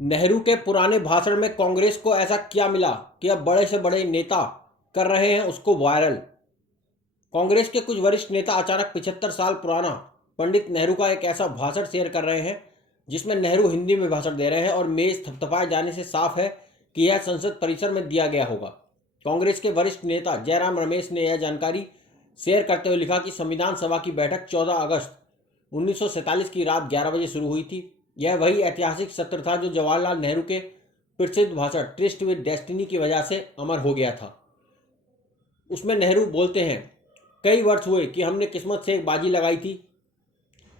नेहरू के पुराने भाषण में कांग्रेस को ऐसा क्या मिला कि अब बड़े से बड़े नेता कर रहे हैं उसको वायरल। कांग्रेस के कुछ वरिष्ठ नेता अचानक 75 साल पुराना पंडित नेहरू का एक ऐसा भाषण शेयर कर रहे हैं जिसमें नेहरू हिंदी में भाषण दे रहे हैं और मेज थपथपाए जाने से साफ है कि यह संसद परिसर में दिया गया होगा। कांग्रेस के वरिष्ठ नेता जयराम रमेश ने यह जानकारी शेयर करते हुए लिखा कि संविधान सभा की बैठक 14 अगस्त 1947 की रात 11 बजे शुरू हुई थी। यह वही ऐतिहासिक सत्र था जो जवाहरलाल नेहरू के प्रसिद्ध भाषण ट्रिस्ट विद डेस्टिनी की वजह से अमर हो गया था। उसमें नेहरू बोलते हैं, कई वर्ष हुए कि हमने किस्मत से एक बाजी लगाई थी,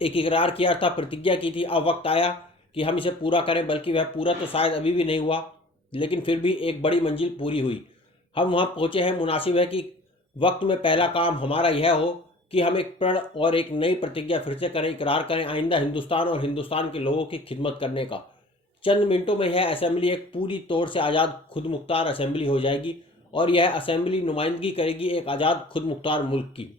एक इकरार किया था, प्रतिज्ञा की थी। अब वक्त आया कि हम इसे पूरा करें, बल्कि वह पूरा तो शायद अभी भी नहीं हुआ, लेकिन फिर भी एक बड़ी मंजिल पूरी हुई। हम वहाँ पहुँचे हैं। मुनासिब है कि वक्त में पहला काम हमारा यह हो कि हम एक प्रण और एक नई प्रतिज्ञा फिर से करें, इकरार करें आइंदा हिंदुस्तान और हिंदुस्तान के लोगों की खिदमत करने का। चंद मिनटों में यह असेंबली एक पूरी तौर से आज़ाद खुद मुख्तार असेंबली हो जाएगी और यह असेंबली नुमाइंदगी करेगी एक आज़ाद खुद मुख्तार मुल्क की।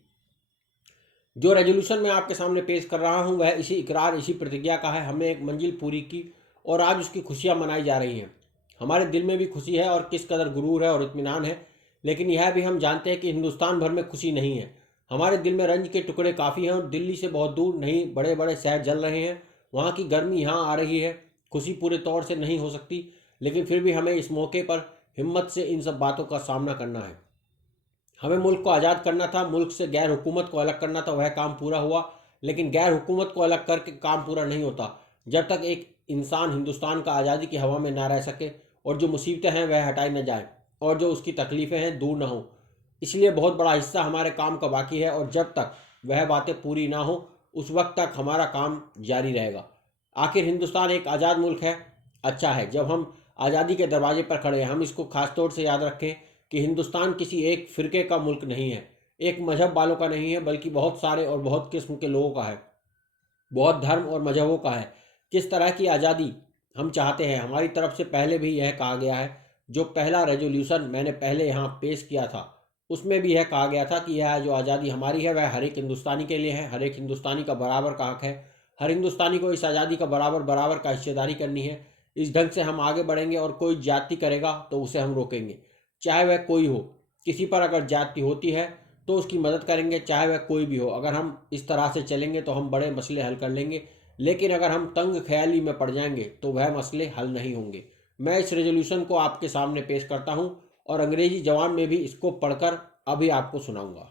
जो रेजोल्यूशन मैं आपके सामने पेश कर रहा हूं वह इसी इकरार, इसी प्रतिज्ञा का है। हमने एक मंजिल पूरी की और आज उसकी खुशियां मनाई जा रही हैं। हमारे दिल में भी खुशी है और किस कदर गुरूर है और इत्मीनान है, लेकिन यह भी हम जानते हैं कि हिंदुस्तान भर में खुशी नहीं है। हमारे दिल में रंज के टुकड़े काफ़ी हैं और दिल्ली से बहुत दूर नहीं बड़े बड़े शहर जल रहे हैं। वहाँ की गर्मी यहाँ आ रही है। खुशी पूरे तौर से नहीं हो सकती, लेकिन फिर भी हमें इस मौके पर हिम्मत से इन सब बातों का सामना करना है। हमें मुल्क को आज़ाद करना था, मुल्क से गैर हुकूमत को अलग करना था। वह काम पूरा हुआ, लेकिन गैर हुकूमत को अलग करके काम पूरा नहीं होता जब तक एक इंसान हिंदुस्तान का आज़ादी की हवा में ना रह सके और जो मुसीबतें हैं वह हटाई न जाए और जो उसकी तकलीफ़ें हैं दूर ना हो। इसलिए बहुत बड़ा हिस्सा हमारे काम का बाकी है और जब तक वह बातें पूरी ना हो उस वक्त तक हमारा काम जारी रहेगा। आखिर हिंदुस्तान एक आज़ाद मुल्क है। अच्छा है जब हम आज़ादी के दरवाजे पर खड़े हैं। हम इसको खास तौर से याद रखें कि हिंदुस्तान किसी एक फ़िरके का मुल्क नहीं है, एक मजहब वालों का नहीं है, बल्कि बहुत सारे और बहुत किस्म के लोगों का है, बहुत धर्म और मजहबों का है। किस तरह की आज़ादी हम चाहते हैं, हमारी तरफ से पहले भी यह कहा गया है। जो पहला रेजोल्यूशन मैंने पहले यहाँ पेश किया था उसमें भी यह कहा गया था कि यह जो आज़ादी हमारी है वह हर एक हिंदुस्तानी के लिए है। हर एक हिंदुस्तानी का बराबर का हक है। हर हिंदुस्तानी को इस आज़ादी का बराबर बराबर का हिस्सेदारी करनी है। इस ढंग से हम आगे बढ़ेंगे और कोई जाति करेगा तो उसे हम रोकेंगे, चाहे वह कोई हो। किसी पर अगर जाति होती है तो उसकी मदद करेंगे, चाहे वह कोई भी हो। अगर हम इस तरह से चलेंगे तो हम बड़े मसले हल कर लेंगे, लेकिन अगर हम तंग ख्याली में पड़ जाएंगे तो वह मसले हल नहीं होंगे। मैं इस रेजोल्यूशन को आपके सामने पेश करता हूं और अंग्रेजी जवान में भी इसको पढ़कर अभी आपको सुनाऊंगा।